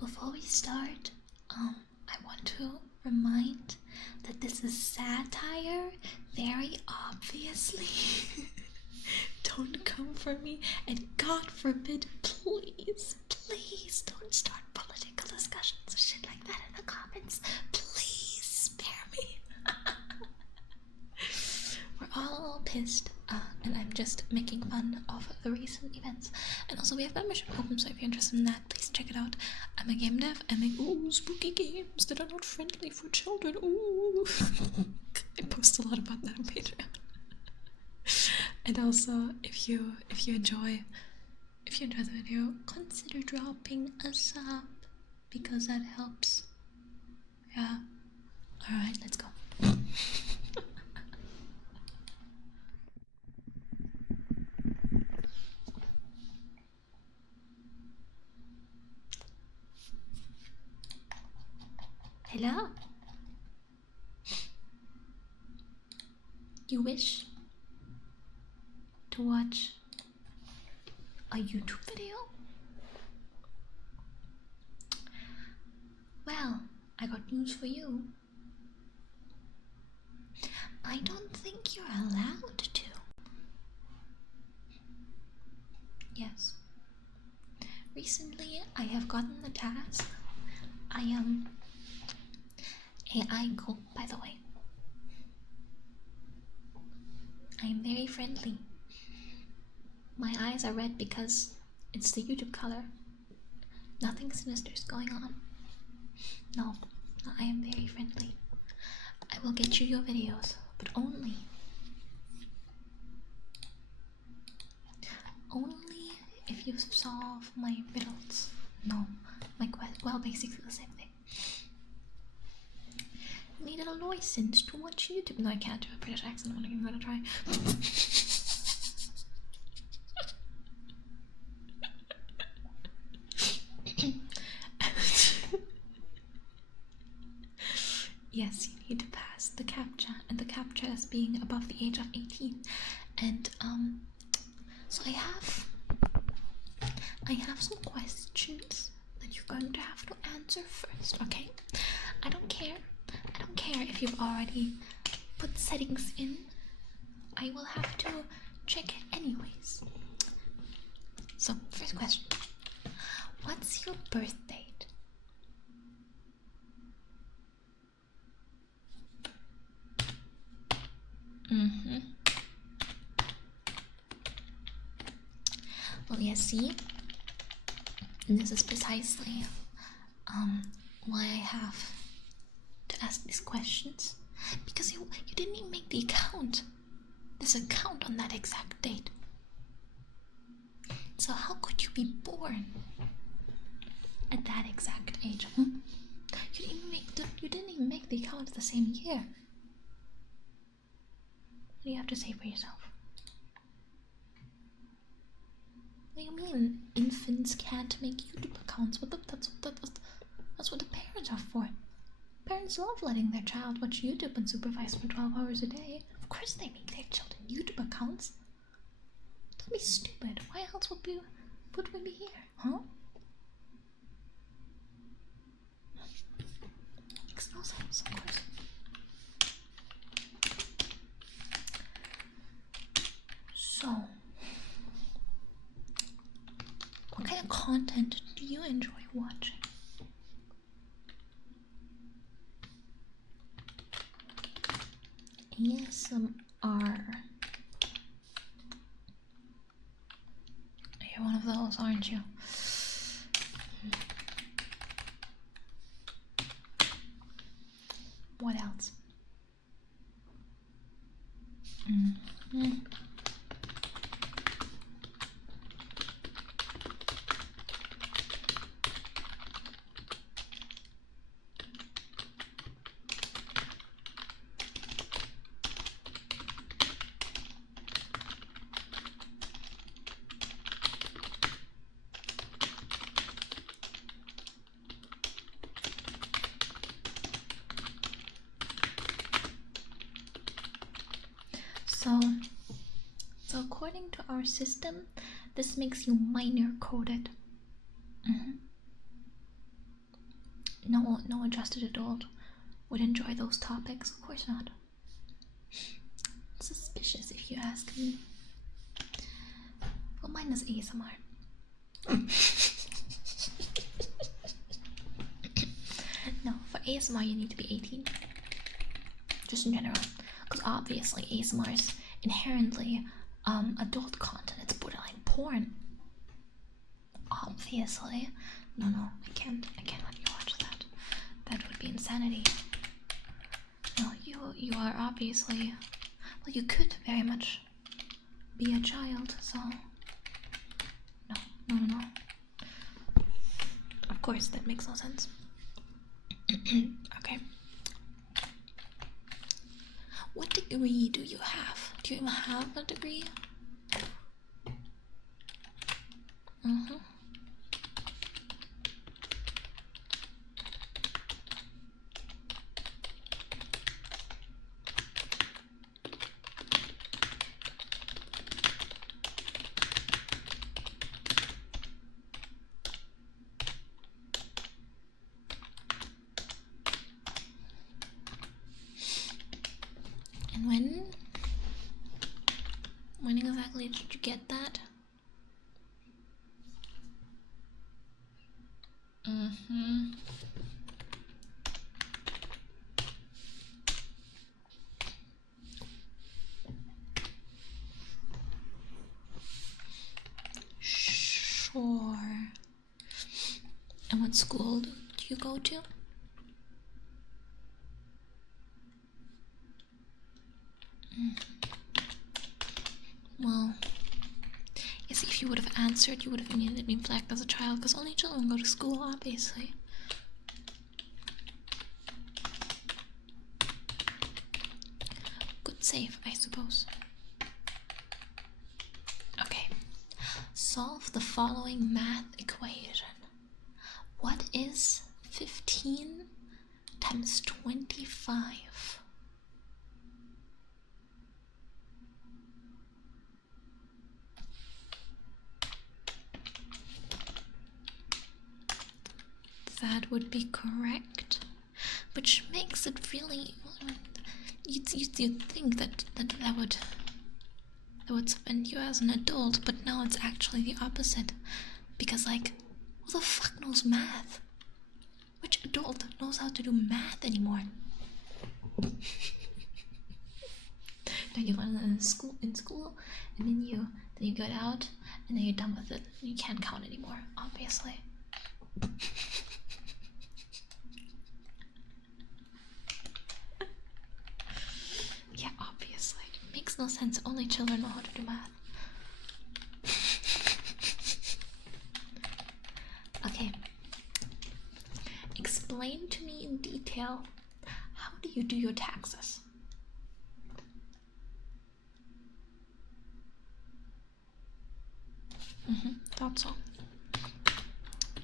before we start, I want to remind that this is satire, very obviously. Don't come for me, and God forbid, please, please don't start political discussions or shit like that in the comments. Please spare me. We're all pissed, and I'm just making fun of the recent events. And also, we have membership open, so if you're interested in that, please check it out. I'm a game dev. I make spooky games that are not friendly for children. Ooh, I post a lot about that on Patreon. And also, if you enjoy the video, consider dropping a sub because that helps. Yeah. All right, let's go. Hello. You wish to watch a YouTube video? Well, I got news for you. I don't think you're allowed to. Yes. Recently, I have gotten the task. I am AI cook, by the way. I am very friendly. My eyes are red because it's the YouTube color. Nothing sinister is going on. No, I am very friendly. I will get you your videos, but only if you solve my riddles. No, my quest. Well, basically the same thing. You need a license to watch YouTube. No, I can't do a British accent. I'm gonna try. Yes, you need to pass the CAPTCHA, and the CAPTCHA is being above the age of 18. And so I have some questions that you're going to have to answer first, okay? I don't care if you've already put settings in. I will have to check it anyways. So, first question. What's your birth date? Well, yeah, see? This is precisely why I have to ask these questions. Because you didn't even make the account. This account on that exact date. So how could you be born at that exact age? You didn't even make the account the same year. What do you have to say for yourself? What do you mean infants can't make YouTube accounts? That's what the parents are for. Parents love letting their child watch YouTube unsupervised for 12 hours a day. Of course they make their children YouTube accounts. Don't be stupid. Why else would we be here, huh? Makes no sense, of course. So, what kind of content do you enjoy watching? ASMR. You're one of those, aren't you? What else? So according to our system, this makes you minor coded. no adjusted adult would enjoy those topics. Of course not. Suspicious, if you ask me. Well, mine is ASMR. No, for ASMR you need to be 18. Just in general. Because obviously ASMR is inherently adult content. It's borderline porn. Obviously. No, I can't let you watch that. That would be insanity. No, you are obviously, well, you could very much be a child, so no. Of course, that makes no sense. Okay. What degree do you have? Do you even have a degree? And when exactly did you get that? Sure. And what school do you go to? Well, yes, if you would have answered, you would have immediately been flagged as a child, because only children go to school, obviously. Good save, I suppose. Okay. Solve the following math equation. What is 15 times 25? That would be correct, which makes it really. You'd think that would spend you as an adult, but now it's actually the opposite. Because, like, who the fuck knows math? Which adult knows how to do math anymore? Now you learn it in school, and then you get out, and then you're done with it. You can't count anymore, obviously. Yeah, obviously. It makes no sense. Only children know how to do math. Okay. Explain to me in detail, how do you do your taxes? Thought so.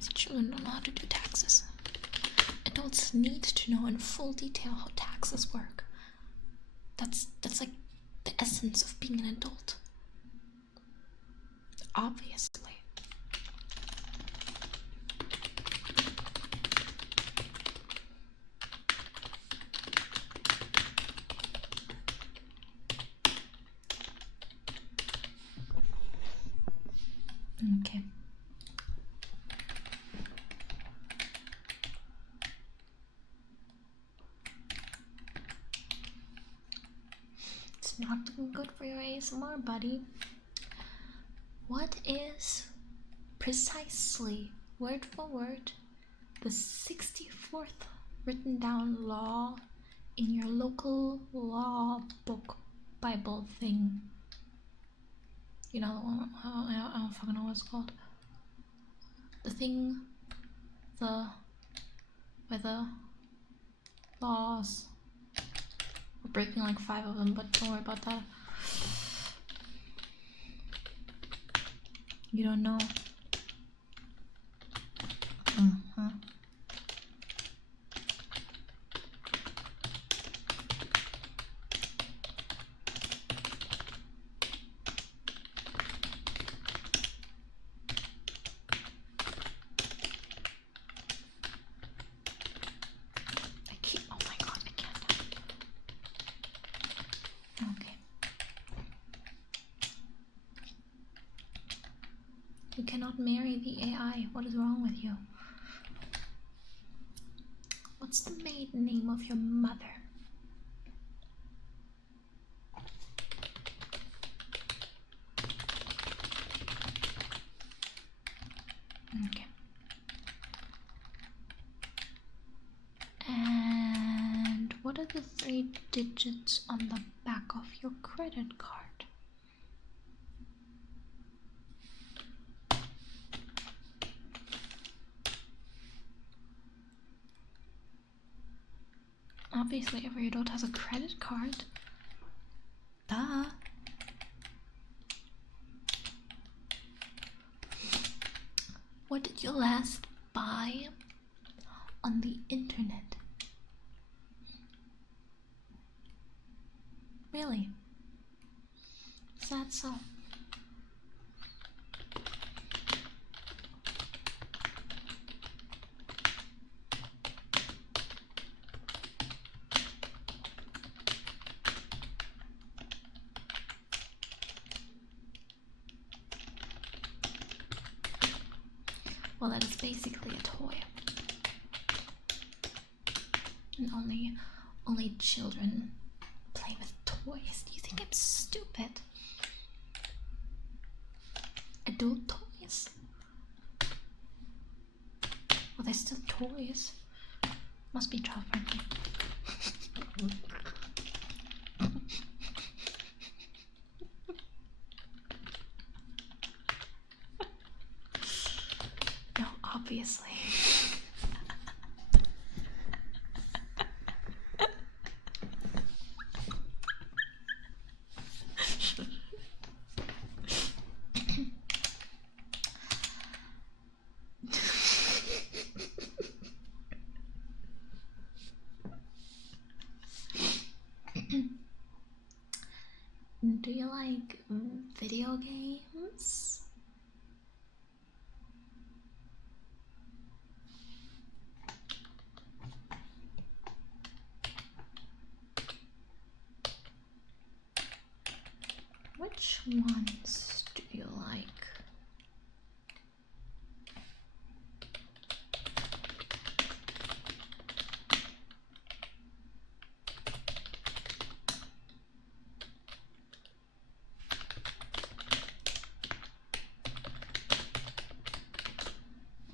So children don't know how to do taxes. Adults need to know in full detail how taxes work. That's like the essence of being an adult. Obviously. Okay. It's not looking good for your ASMR, buddy. What is precisely, word for word, the 64th written down law in your local law book Bible thing? You know, I don't fucking know what it's called. The thing, where the laws, we're breaking like 5 of them, but don't worry about that. You don't know. cannot marry the AI. What is wrong with you? What's the maiden name of your mother? Okay. And what are the 3 digits on the back of your credit card? Obviously, every adult has a credit card. Duh. What did you last buy on the internet? Really? Is that so? Well, that is basically a toy. And only children play with toys. Do you think I'm stupid? Adult toys? Well, they're still toys. Must be child friendly. No, obviously. Do you like video games? Which ones do you like?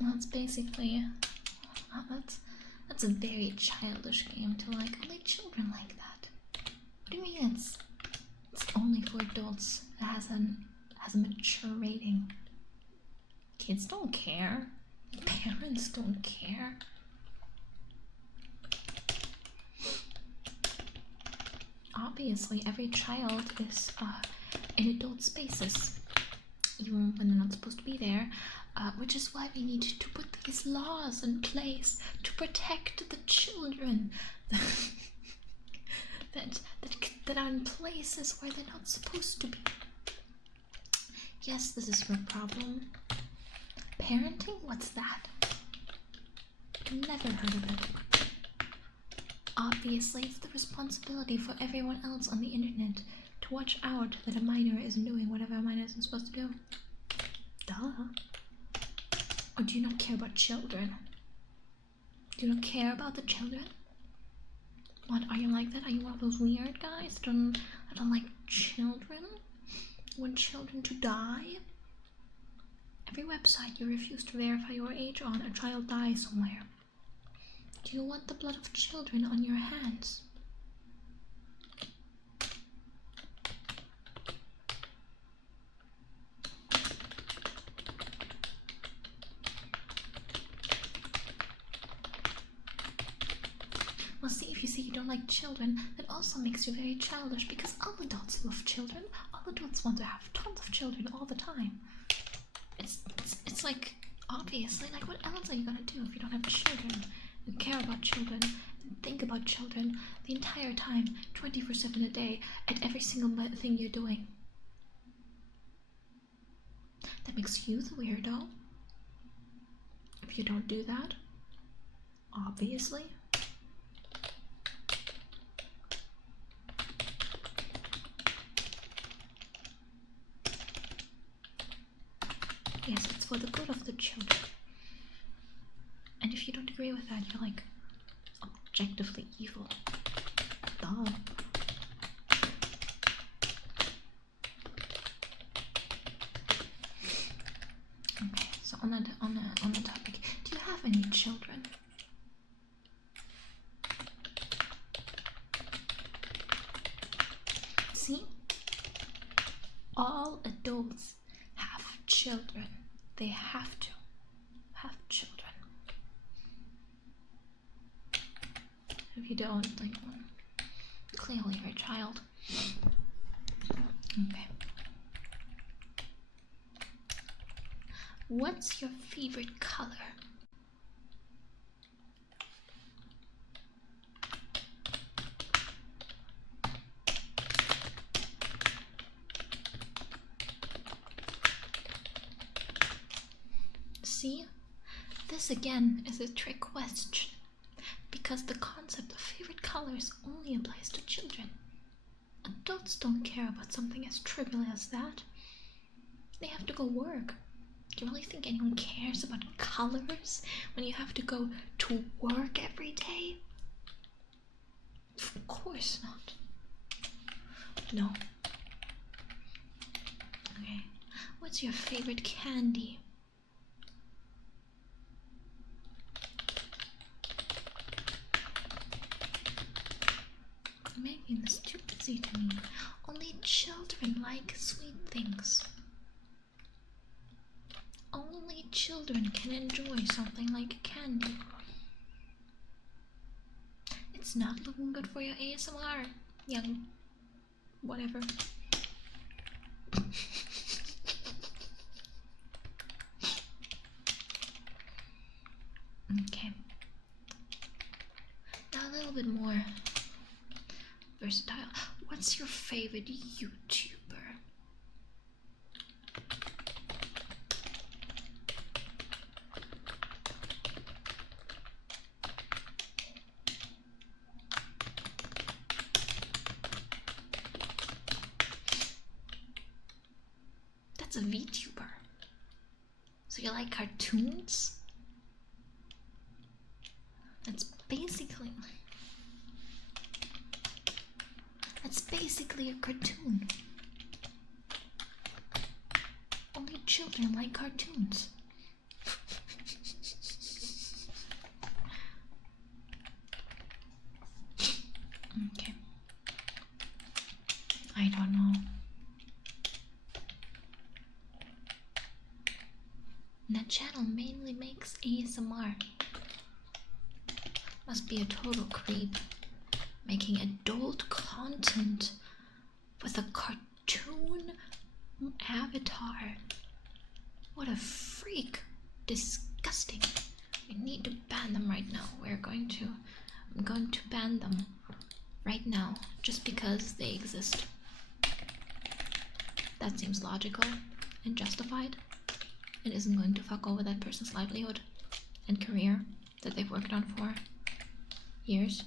That's basically that's a very childish game to like. Only children like that. What do you mean it's only for adults? It has a mature rating. Kids don't care. Parents don't care. Obviously, every child is in adult spaces, even when they're not supposed to be there. Which is why we need to put these laws in place to protect the children that are in places where they're not supposed to be. Yes, this is your problem. Parenting? What's that? Never heard of it. Obviously, it's the responsibility for everyone else on the internet to watch out that a minor isn't doing whatever a minor isn't supposed to do. Duh. Or do you not care about children? Do you not care about the children? What, are you like that? Are you one of those weird guys that don't like children? Want children to die? Every website you refuse to verify your age on, a child dies somewhere. Do you want the blood of children on your hands? Well, see, if you say you don't like children, that also makes you very childish, because all adults love children. All adults want to have tons of children all the time. It's like, obviously, like, what else are you gonna do if you don't have children and care about children and think about children the entire time, 24/7 a day, at every single thing you're doing? That makes you the weirdo if you don't do that, obviously. Yes, it's for the good of the children. And if you don't agree with that, you're like objectively evil. Duh. Okay, so on the topic, do you have any children? See? All adults have children. They have to have children. If you don't, like, clearly you're a child. Okay. What's your favorite color? See, this again is a trick question, because the concept of favorite colors only applies to children. Adults don't care about something as trivial as that. They have to go work. Do you really think anyone cares about colors when you have to go to work every day? Of course not. No. Okay. What's your favorite candy? You're making this too easy to me. Only children like sweet things. Only children can enjoy something like candy. It's not looking good for your ASMR, young whatever. Okay. Now a little bit more versatile. What's your favorite YouTuber? That's a VTuber. So you like cartoons? That's basically a cartoon. Only children like cartoons. Okay. I don't know. That channel mainly makes ASMR. Must be a total creep. Making adult content with a cartoon avatar. What a freak. Disgusting. We need to ban them right now. I'm going to ban them right now just because they exist. That seems logical and justified. It isn't going to fuck over that person's livelihood and career that they've worked on for years.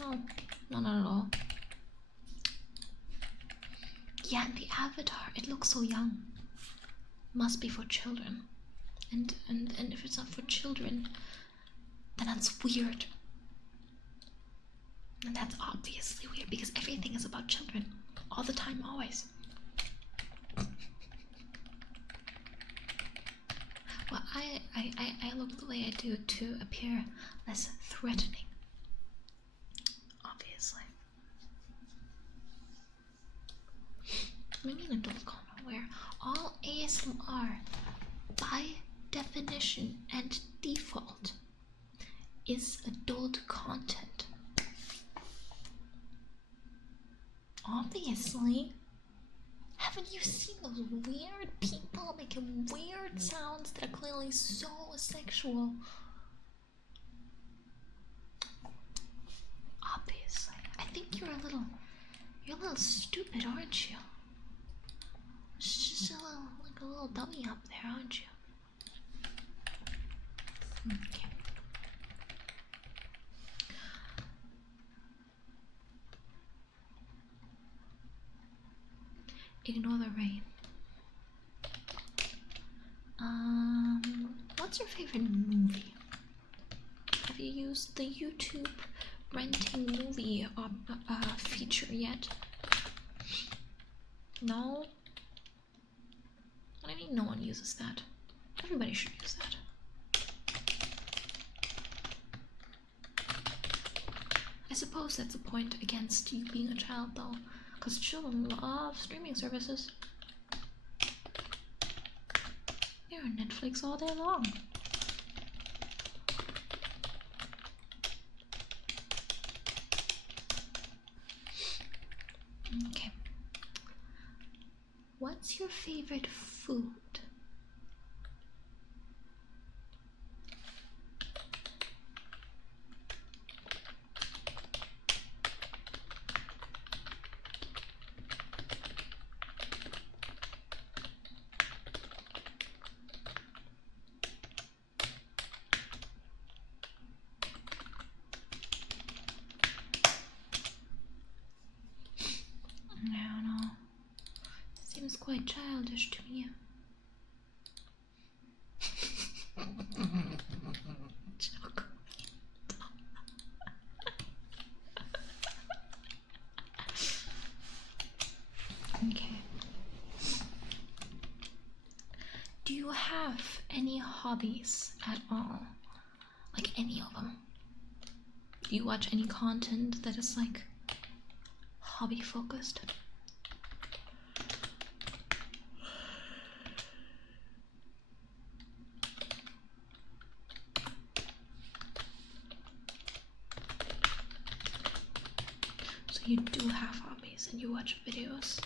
No, not at all. Yeah, and the avatar, it looks so young. Must be for children. And if it's not for children, then that's weird. And that's obviously weird because everything is about children. All the time, always. Well, I look the way I do to appear less threatening. Obviously. Maybe an adult content where all ASMR, by definition and default, is adult content. Obviously. Haven't you seen those weird people making weird sounds that are clearly so sexual? Obviously. I think you're a little stupid, aren't you? Just like a little dummy up there, aren't you? Okay. Ignore the rain. what's your favorite movie? Have you used the YouTube renting movie feature yet? No? What do you mean no one uses that? Everybody should use that. I suppose that's a point against you being a child though, because children love streaming services. They're on Netflix all day long. Okay. What's your favorite food? Quite childish to me. Joke. Okay. Do you have any hobbies at all? Like any of them? Do you watch any content that is like hobby focused? You do have hobbies and you watch videos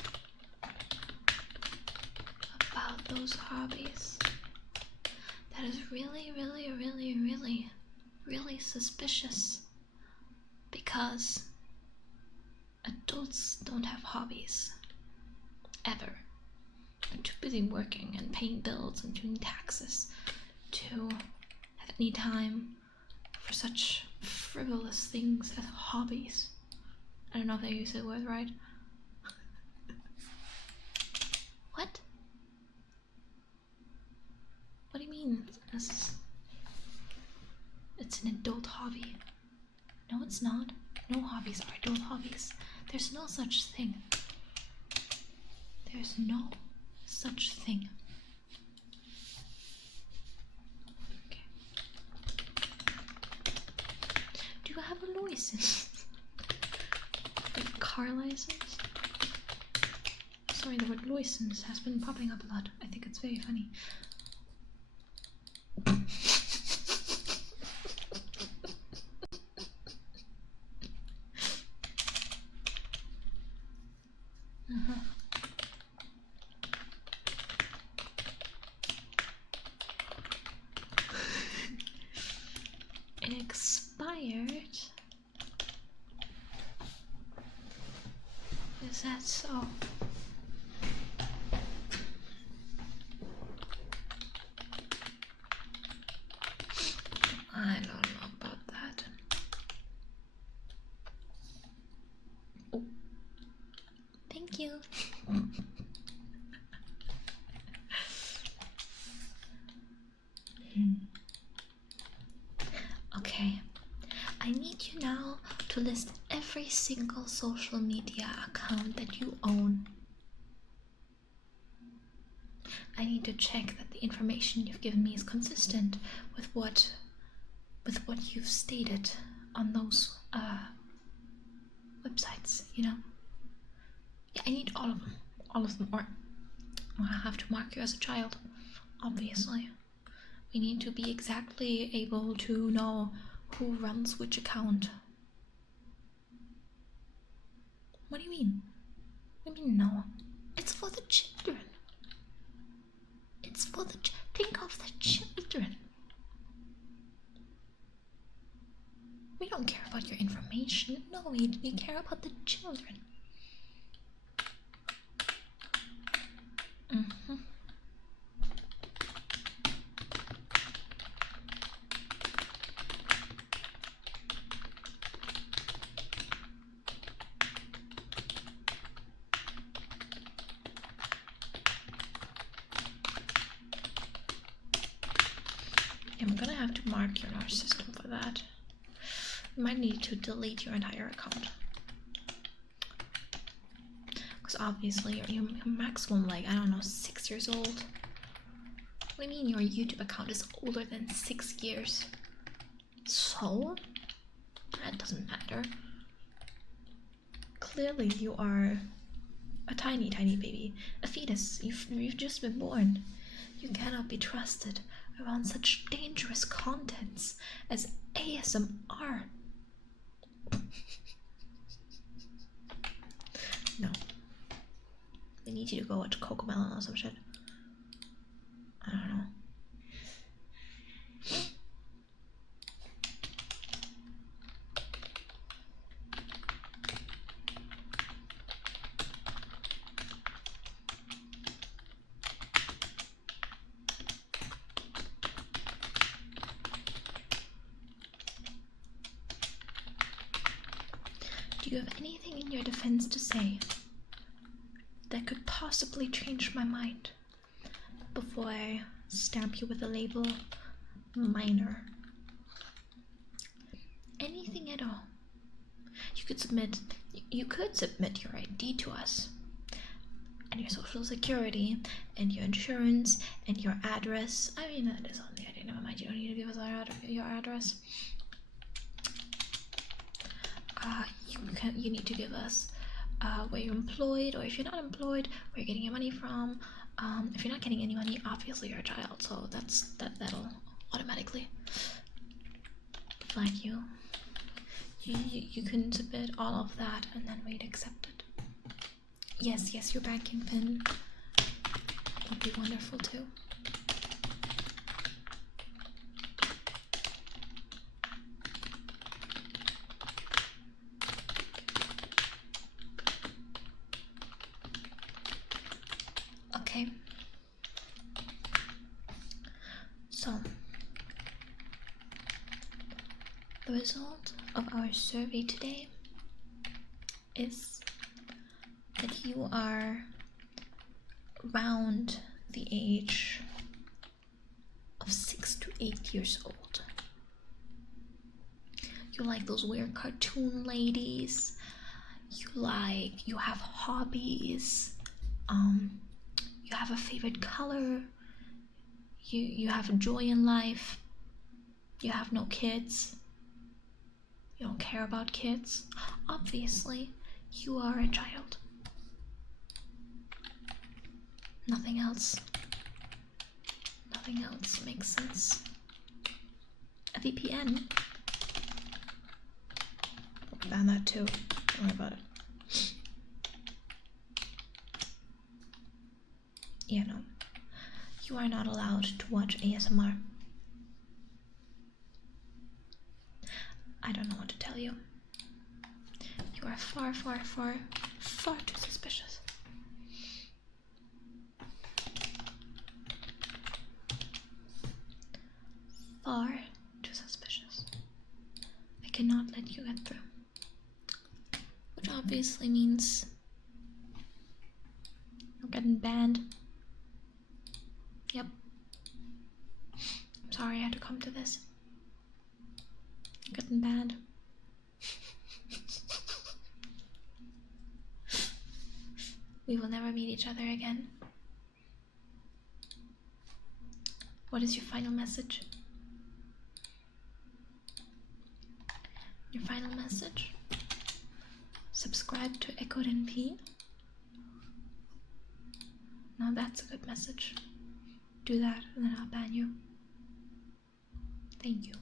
about those hobbies. That is really, really, really, really, really suspicious, because adults don't have hobbies ever. They're too busy working and paying bills and doing taxes to have any time for such frivolous things as hobbies. I don't know if I used the word right. What? What do you mean? It's an adult hobby. No, it's not. No hobbies are adult hobbies. There's no such thing. There's no such thing. Okay. Do you have a license? Like car license? Sorry, the word license has been popping up a lot. I think it's very funny. It expired. Is that so? I don't know about that. Oh. Thank you. Okay, I need you now to list every single social media account that you own. I need to check that the information you've given me is consistent with what you've stated on those websites, you know? Yeah, I need all of them, or I have to mark you as a child, obviously. We need to be exactly able to know who runs which account. What do you mean? What do you mean no? It's for the children. It's for the think of the children. We don't care about your information. No, we care about the children. I'm gonna have to mark you in our system for that. You might need to delete your entire account. Because obviously you're maximum, like, I don't know, 6 years old. What do you mean your YouTube account is older than 6 years? So? That doesn't matter. Clearly you are a tiny baby. A fetus. You've just been born. You cannot be trusted around such dangerous contents as ASMR. No. They need you to go watch Cocomelon or some shit. I don't know. Do you have anything in your defense to say that could possibly change my mind before I stamp you with the label minor? Anything at all. You could submit your ID to us, and your social security, and your insurance, and your address. I mean, that is on the ID. Never mind, you don't need to give us your address. You need to give us where you're employed, or if you're not employed, where you're getting your money from. If you're not getting any money, obviously you're a child, so that'll automatically flag you. You can submit all of that, and then we'd accept it. Yes, your banking PIN would be wonderful too. Okay. So, the result of our survey today is that you are around the age of 6 to 8 years old. You like those weird cartoon ladies. You have hobbies. You have a favorite color. You have joy in life. You have no kids. You don't care about kids. Obviously, you are a child. Nothing else makes sense. A VPN. I'll ban that too. Don't worry about it. Yeah, no. You are not allowed to watch ASMR. I don't know what to tell you. You are far too suspicious. Far too suspicious. I cannot let you get through. Which obviously means you're getting banned. Yep. I'm sorry I had to come to this. Getting banned. We will never meet each other again. What is your final message? Your final message? Subscribe to Echorin-P. No, that's a good message. Do that and then I'll ban you. Thank you.